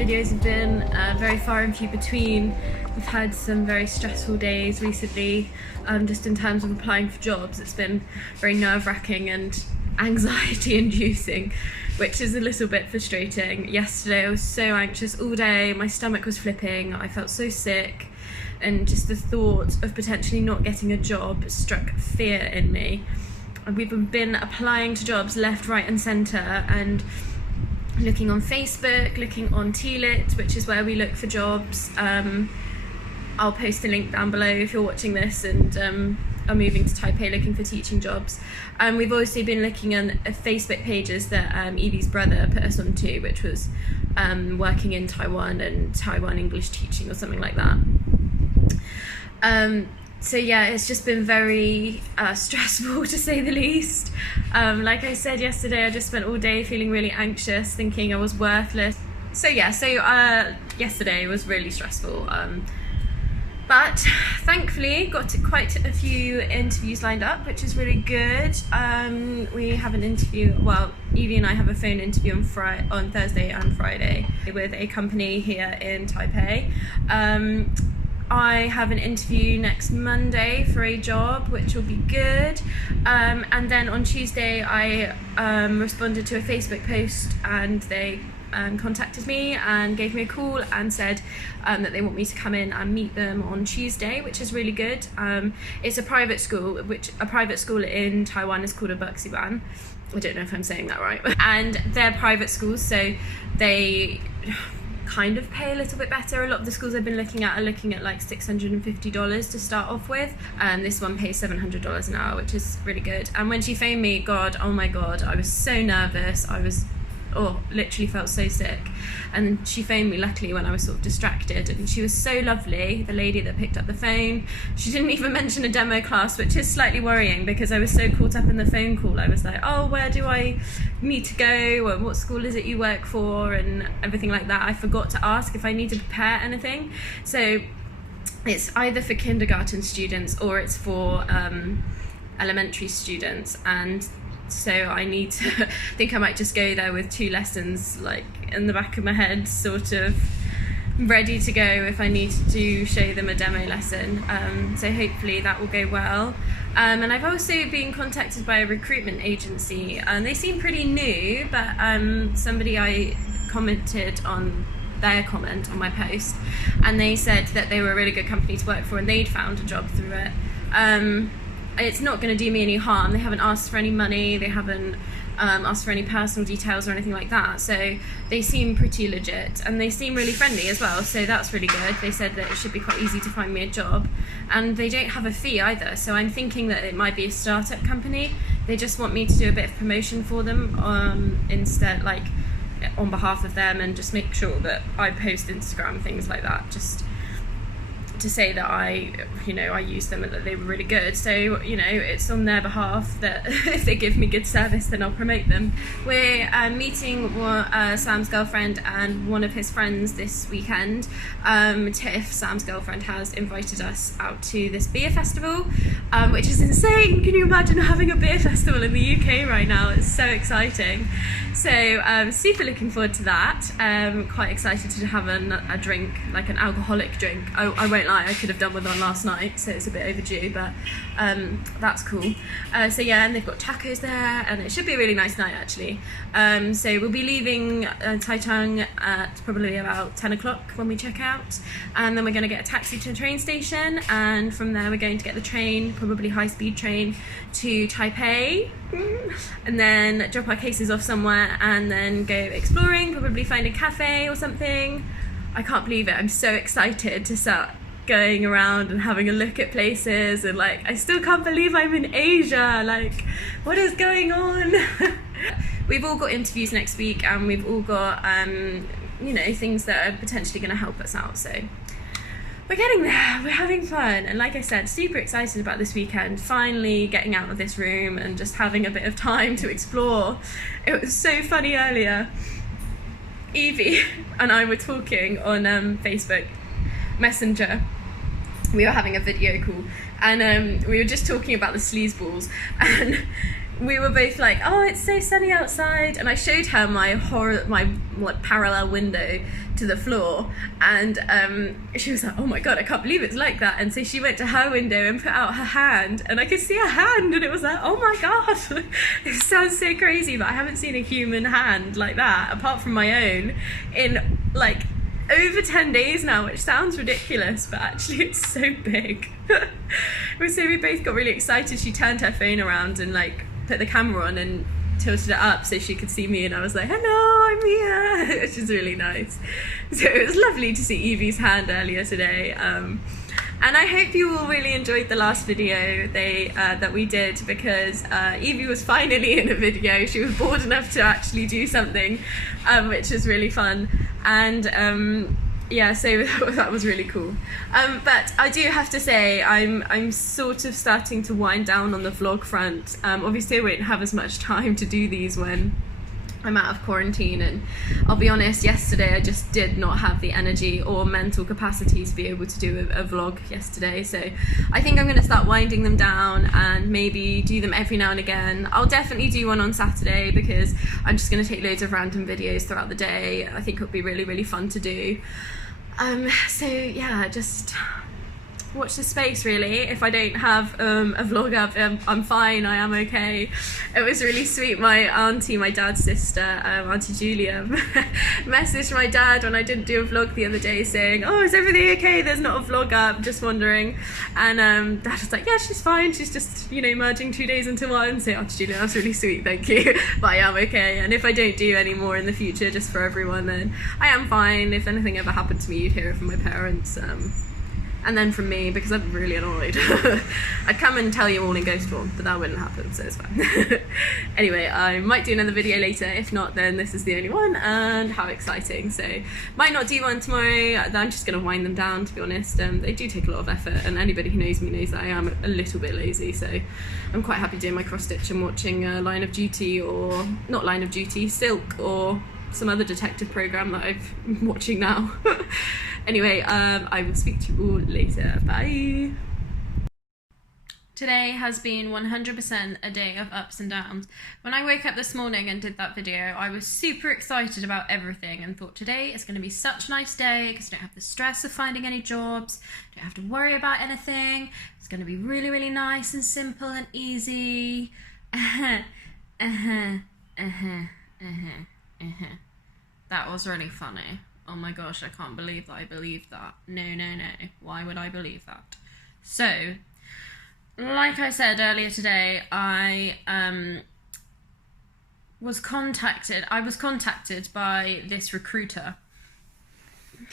videos have been very far and few between. We've had some very stressful days recently, just in terms of applying for jobs. It's been very nerve-wracking and anxiety-inducing, which is a little bit frustrating. Yesterday I was so anxious all day, my stomach was flipping, I felt so sick, and just the thought of potentially not getting a job struck fear in me. We've been applying to jobs left, right and centre, and looking on Facebook, looking on TLIT, which is where we look for jobs. I'll post a link down below if you're watching this and are moving to Taipei looking for teaching jobs. We've also been looking on Facebook pages that Evie's brother put us onto, which was working in Taiwan and Taiwan English teaching or something like that. So yeah, it's just been very stressful to say the least. Like I said yesterday, I just spent all day feeling really anxious, thinking I was worthless. So yeah, yesterday was really stressful. But thankfully got quite a few interviews lined up, which is really good. We have an interview, well, Evie and I have a phone interview on Thursday and Friday with a company here in Taipei. I have an interview next Monday for a job, which will be good. And then on Tuesday, I responded to a Facebook post, and they contacted me and gave me a call and said that they want me to come in and meet them on Tuesday, which is really good. It's a private school, a private school in Taiwan is called a Buxiban. I don't know if I'm saying that right. And they're private schools, so they kind of pay a little bit better. A lot of the schools I've been looking at are looking at like $650 to start off with, and this one pays $700 an hour, which is really good. And when she phoned me, oh my god, I was so nervous. Literally felt so sick. And she phoned me luckily when I was sort of distracted, and she was so lovely, the lady that picked up the phone. She didn't even mention a demo class, which is slightly worrying because I was so caught up in the phone call. I was like, oh, where do I need to go, and what school is it you work for, and everything like that. I forgot to ask if I need to prepare anything. So it's either for kindergarten students or it's for elementary students, and so I need to think I might just go there with 2 lessons like in the back of my head, sort of ready to go if I need to show them a demo lesson. So hopefully that will go well. And I've also been contacted by a recruitment agency, and they seem pretty new, but I commented on their comment on my post, and they said that they were a really good company to work for and they'd found a job through it. It's not going to do me any harm. They haven't asked for any money, they haven't asked for any personal details or anything like that, so they seem pretty legit, and they seem really friendly as well, so that's really good. They said that it should be quite easy to find me a job, and they don't have a fee either, so I'm thinking that it might be a startup company. They just want me to do a bit of promotion for them instead, like on behalf of them, and just make sure that I post Instagram, things like that, just to say that I used them and that they were really good. So, it's on their behalf that if they give me good service, then I'll promote them. We're meeting Sam's girlfriend and one of his friends this weekend. Tiff, Sam's girlfriend, has invited us out to this beer festival, which is insane. Can you imagine having a beer festival in the UK right now? It's so exciting. So super looking forward to that. Quite excited to have a drink, like an alcoholic drink. I won't lie, I could have done with one last night, so it's a bit overdue, but that's cool. So yeah, and they've got tacos there, and it should be a really nice night actually. So we'll be leaving Taichung at probably about 10 o'clock when we check out, and then we're going to get a taxi to the train station, and from there we're going to get the train, probably high-speed train, to Taipei, and then drop our cases off somewhere and then go exploring, probably find a cafe or something. I can't believe it, I'm so excited to start going around and having a look at places, and like I still can't believe I'm in Asia, like what is going on? We've all got interviews next week, and we've all got things that are potentially going to help us out, so we're getting there, we're having fun, and like I said, super excited about this weekend, finally getting out of this room and just having a bit of time to explore. It was so funny earlier, Evie and I were talking on Facebook Messenger. We were having a video call, and we were just talking about the sleazeballs, and we were both like, oh, it's so sunny outside, and I showed her my like parallel window to the floor, and she was like, oh my god, I can't believe it's like that. And so she went to her window and put out her hand, and I could see her hand, and it was like, oh my god. It sounds so crazy, but I haven't seen a human hand like that apart from my own in like over 10 days now, which sounds ridiculous, but actually it's so big. So we both got really excited. She turned her phone around and like put the camera on and tilted it up so she could see me, and I was like, hello, I'm here, which is really nice. So it was lovely to see Evie's hand earlier today. And I hope you all really enjoyed the last video that we did, because Evie was finally in a video. She was bored enough to actually do something, which was really fun. And yeah, so that was really cool. But I do have to say, I'm sort of starting to wind down on the vlog front. Obviously I won't have as much time to do these when I'm out of quarantine, and I'll be honest, yesterday I just did not have the energy or mental capacity to be able to do a vlog yesterday. So I think I'm going to start winding them down and maybe do them every now and again. I'll definitely do one on Saturday, because I'm just going to take loads of random videos throughout the day. I think it'll be really, really fun to do. So yeah, just watch the space really. If I don't have a vlog up, I'm fine, I am okay. It was really sweet, my auntie, my dad's sister, Auntie Julia, messaged my dad when I didn't do a vlog the other day saying, oh, is everything okay, there's not a vlog up, just wondering. And dad was like, yeah, she's fine, she's just, you know, merging 2 days into one. So Auntie Julia, that's really sweet, thank you. But I am okay, and if I don't do any more in the future, just for everyone, then I am fine. If anything ever happened to me, you'd hear it from my parents. And then from me, because I'm really annoyed. I'd come and tell you all in ghost form, but that wouldn't happen, so it's fine. Anyway, I might do another video later. If not, then this is the only one, and how exciting. So, might not do one tomorrow. I'm just going to wind them down, to be honest. They do take a lot of effort, and anybody who knows me knows that I am a little bit lazy, so I'm quite happy doing my cross-stitch and watching Line of Duty, or not Line of Duty, Silk, or some other detective program that I'm watching now. Anyway, I will speak to you all later. Bye. Today has been 100% a day of ups and downs. When I woke up this morning and did that video, I was super excited about everything and thought today is going to be such a nice day because I don't have the stress of finding any jobs, don't have to worry about anything. It's going to be really, really nice and simple and easy. That was really funny. Oh my gosh, I can't believe that I believed that. No. Why would I believe that? So, like I said earlier today, I was contacted by this recruiter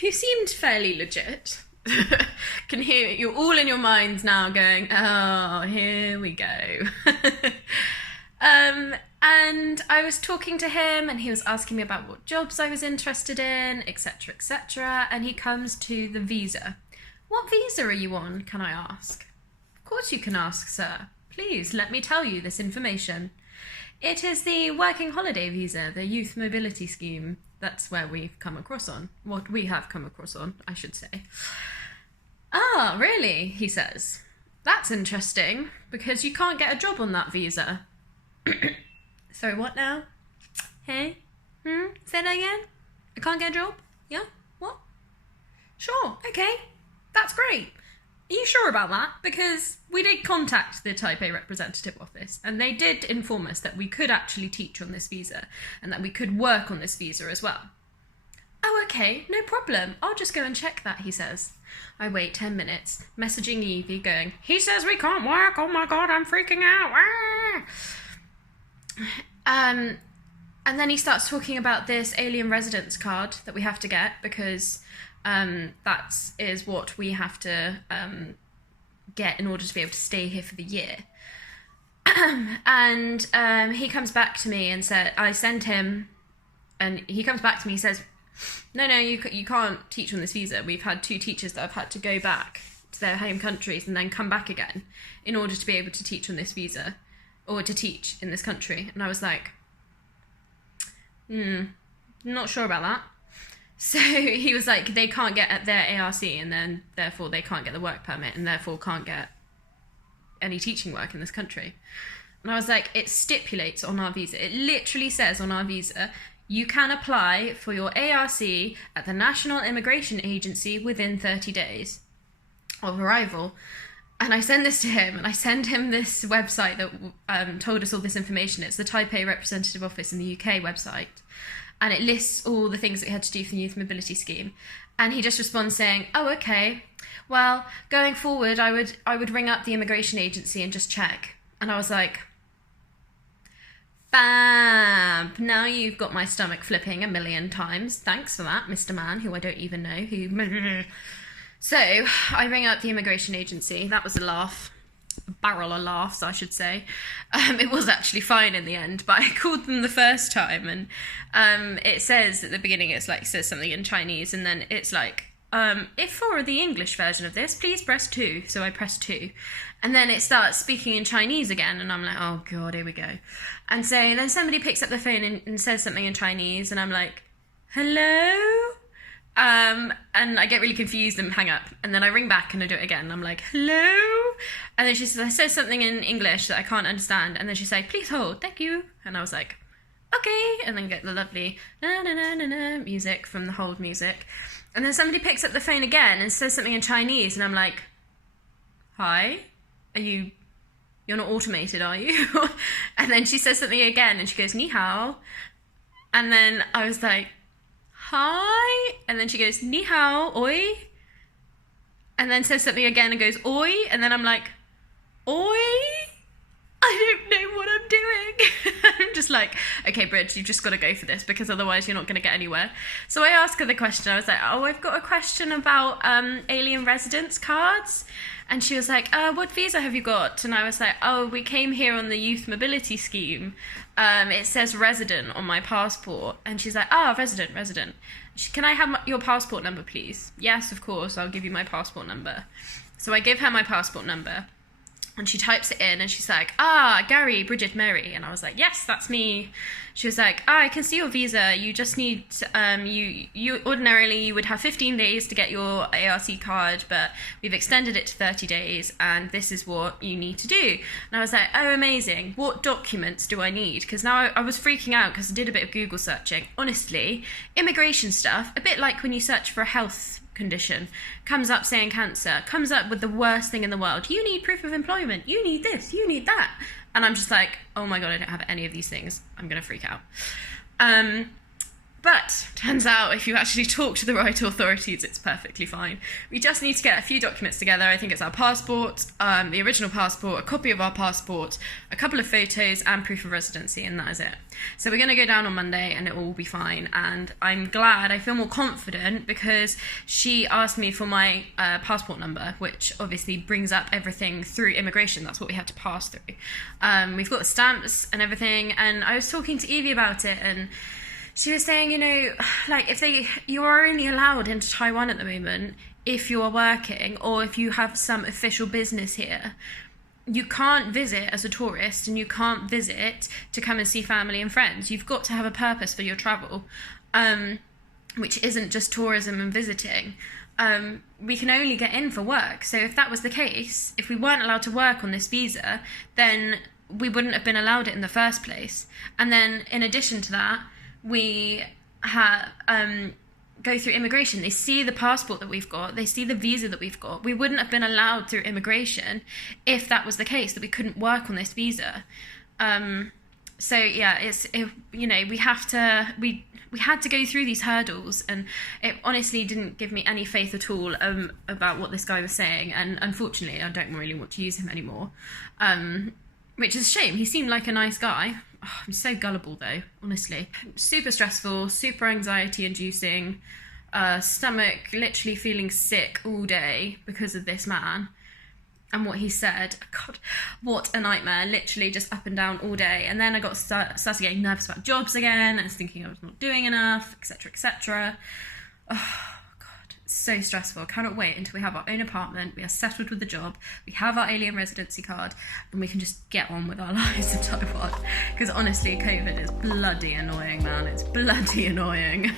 who seemed fairly legit. Can hear you all in your minds now going, oh, here we go. And I was talking to him and he was asking me about what jobs I was interested in, etc, etc, and he comes to the visa. What visa are you on, can I ask? Of course you can ask, sir. Please let me tell you this information. It is the working holiday visa, the youth mobility scheme. That's where we've come across on. What we have come across on, I should say. Ah, really? He says. That's interesting, because you can't get a job on that visa. Sorry, what now? Hey? Say that again? I can't get a job? Yeah? What? Sure, okay. That's great. Are you sure about that? Because we did contact the Type A representative office and they did inform us that we could actually teach on this visa and that we could work on this visa as well. Oh, okay, no problem. I'll just go and check that, he says. I wait 10 minutes, messaging Evie going, he says we can't work, oh my god, I'm freaking out. And then he starts talking about this alien residence card that we have to get because that is what we have to get in order to be able to stay here for the year. And he comes back to me and said, I sent him, and he comes back to me and says, no, you can't teach on this visa. We've had 2 teachers that have had to go back to their home countries and then come back again in order to be able to teach on this visa or to teach in this country. And I was like, not sure about that. So he was like, they can't get their ARC and then therefore they can't get the work permit and therefore can't get any teaching work in this country. And I was like, it stipulates on our visa. It literally says on our visa, you can apply for your ARC at the National Immigration Agency within 30 days of arrival. And I send this to him, and I send him this website that told us all this information. It's the Taipei Representative Office in the UK website. And it lists all the things that we had to do for the Youth Mobility Scheme. And he just responds saying, oh, okay, well, going forward, I would ring up the immigration agency and just check. And I was like, bam, now you've got my stomach flipping a million times. Thanks for that, Mr. Man, who I don't even know. So I ring up the immigration agency. That was a laugh. A barrel of laughs, I should say. It was actually fine in the end, but I called them the first time, and it says at the beginning, it says something in Chinese, and then it's like, if for the English version of this, please press 2. So I press 2. And then it starts speaking in Chinese again, and I'm like, oh God, here we go. And so then somebody picks up the phone and says something in Chinese, and I'm like, hello? And I get really confused and hang up. And then I ring back and I do it again. And I'm like, hello? And then she says something in English that I can't understand. And then she said, please hold, thank you. And I was like, okay. And then get the lovely na na na na na music from the hold music. And then somebody picks up the phone again and says something in Chinese. And I'm like, hi? You're not automated, are you? And then she says something again and she goes, ni hao. And then I was like, hi, and then she goes, ni hao, oi, and then says something again and goes, oi, and then I'm like, oi, I don't know what I'm doing. I'm just like, okay, Bridge, you've just got to go for this, because otherwise you're not going to get anywhere. So I asked her the question. I was like, oh, I've got a question about alien residence cards. And she was like, what visa have you got? And I was like, oh, we came here on the Youth Mobility Scheme. It says resident on my passport. And she's like, resident. Can I have your passport number, please? Yes, of course, I'll give you my passport number. So I give her my passport number. And she types it in and she's like, Gary, Bridget, Mary. And I was like, yes, that's me. She was like, I can see your visa. You just need, you ordinarily you would have 15 days to get your ARC card, but we've extended it to 30 days and this is what you need to do. And I was like, oh, amazing. What documents do I need? Because now I was freaking out because I did a bit of Google searching. Honestly, immigration stuff, a bit like when you search for a health condition, comes up saying cancer, comes up with the worst thing in the world. You need proof of employment, you need this, you need that. And I'm just like, oh my God, I don't have any of these things. I'm gonna freak out. But turns out if you actually talk to the right authorities, it's perfectly fine. We just need to get a few documents together. I think it's our passport, the original passport, a copy of our passport, a couple of photos and proof of residency, and that is it. So we're going to go down on Monday and it will be fine. And I'm glad, I feel more confident because she asked me for my passport number, which obviously brings up everything through immigration. That's what we had to pass through. We've got the stamps and everything. And I was talking to Evie about it, and she was saying, you know, like you are only allowed into Taiwan at the moment if you are working or if you have some official business here. You can't visit as a tourist and you can't visit to come and see family and friends. You've got to have a purpose for your travel, which isn't just tourism and visiting. We can only get in for work. So if that was the case, if we weren't allowed to work on this visa, then we wouldn't have been allowed it in the first place. And then in addition to that, we go through immigration. They see the passport that we've got. They see the visa that we've got. We wouldn't have been allowed through immigration if that was the case, that we couldn't work on this visa. So yeah, we had to go through these hurdles, and it honestly didn't give me any faith at all about what this guy was saying. And unfortunately, I don't really want to use him anymore, which is a shame. He seemed like a nice guy. Oh, I'm so gullible though, honestly. Super stressful, super anxiety inducing, stomach literally feeling sick all day because of this man and what he said. God, what a nightmare, literally just up and down all day. And then I started getting nervous about jobs again, and I was thinking I was not doing enough, etc, etc. Oh, so stressful. I cannot wait until we have our own apartment, we are settled with the job, we have our alien residency card, and we can just get on with our lives in Taiwan. Because honestly, COVID is bloody annoying, man. It's bloody annoying.